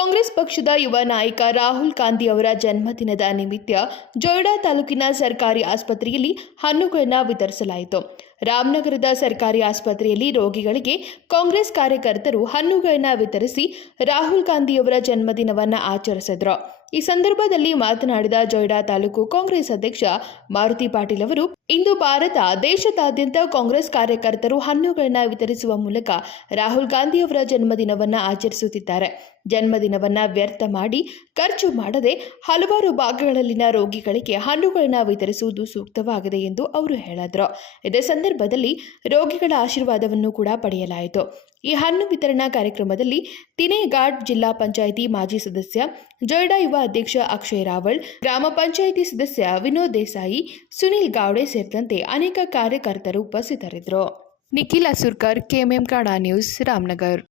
ಕಾಂಗ್ರೆಸ್ ಪಕ್ಷದ ಯುವ ನಾಯಕ ರಾಹುಲ್ ಗಾಂಧಿ ಅವರ ಜನ್ಮದಿನದ ನಿಮಿತ್ತ ಜೊಯ್ಡಾ ತಾಲೂಕಿನ ಸರ್ಕಾರಿ ಆಸ್ಪತ್ರೆಯಲ್ಲಿ ಹಣ್ಣುಗಳನ್ನು ವಿತರಿಸಲಾಯಿತು. ರಾಮನಗರದ ಸರ್ಕಾರಿ ಆಸ್ಪತ್ರೆಯಲ್ಲಿ ರೋಗಿಗಳಿಗೆ ಕಾಂಗ್ರೆಸ್ ಕಾರ್ಯಕರ್ತರು ಹಣ್ಣುಗಳನ್ನು ವಿತರಿಸಿ ರಾಹುಲ್ ಗಾಂಧಿಯವರ ಜನ್ಮದಿನವನ್ನು ಆಚರಿಸಿದ್ರು. ಈ ಸಂದರ್ಭದಲ್ಲಿ ಮಾತನಾಡಿದ ಜೊಯ್ಡಾ ತಾಲೂಕು ಕಾಂಗ್ರೆಸ್ ಅಧ್ಯಕ್ಷ ಮಾರುತಿ ಪಾಟೀಲ್ ಅವರು, ಇಂದು ಭಾರತ ದೇಶದಾದ್ಯಂತ ಕಾಂಗ್ರೆಸ್ ಕಾರ್ಯಕರ್ತರು ಹಣ್ಣುಗಳನ್ನು ವಿತರಿಸುವ ಮೂಲಕ ರಾಹುಲ್ ಗಾಂಧಿಯವರ ಜನ್ಮದಿನವನ್ನು ಆಚರಿಸುತ್ತಿದ್ದಾರೆ. ಜನ್ಮದಿನವನ್ನ ವ್ಯರ್ಥ ಮಾಡಿ, ಖರ್ಚು ಮಾಡದೆ ಹಲವಾರು ಭಾಗಗಳಲ್ಲಿನ ರೋಗಿಗಳಿಗೆ ಹಣ್ಣುಗಳನ್ನು ವಿತರಿಸುವುದು ಸೂಕ್ತವಾಗಿದೆ ಎಂದು ಅವರು ಹೇಳಿದರು. ಇದೇ ಸಂದರ್ಭದಲ್ಲಿ ರೋಗಿಗಳ ಆಶೀರ್ವಾದವನ್ನು ಕೂಡ ಪಡೆಯಲಾಯಿತು. ಈ ಹಣ್ಣು ವಿತರಣಾ ಕಾರ್ಯಕ್ರಮದಲ್ಲಿ ತಿನೇಘಾಟ್ ಜಿಲ್ಲಾ ಪಂಚಾಯಿತಿ ಮಾಜಿ ಸದಸ್ಯ, ಜೊಯ್ಡಾ ಯುವ ಅಧ್ಯಕ್ಷ ಅಕ್ಷಯ್ ರಾವಳ್, ಗ್ರಾಮ ಪಂಚಾಯಿತಿ ಸದಸ್ಯ ವಿನೋದ್ ದೇಸಾಯಿ, ಸುನಿಲ್ ಗಾವ್ಡೆ ಸೇರಿದಂತೆ ಅನೇಕ ಕಾರ್ಯಕರ್ತರು ಉಪಸ್ಥಿತರಿದ್ದರು. ನಿಖಿಲ್ ಅಸುರ್ಕರ್, ಕೆಎಂಎಂ ಕಾಡಾ ನ್ಯೂಸ್, ರಾಮನಗರ್.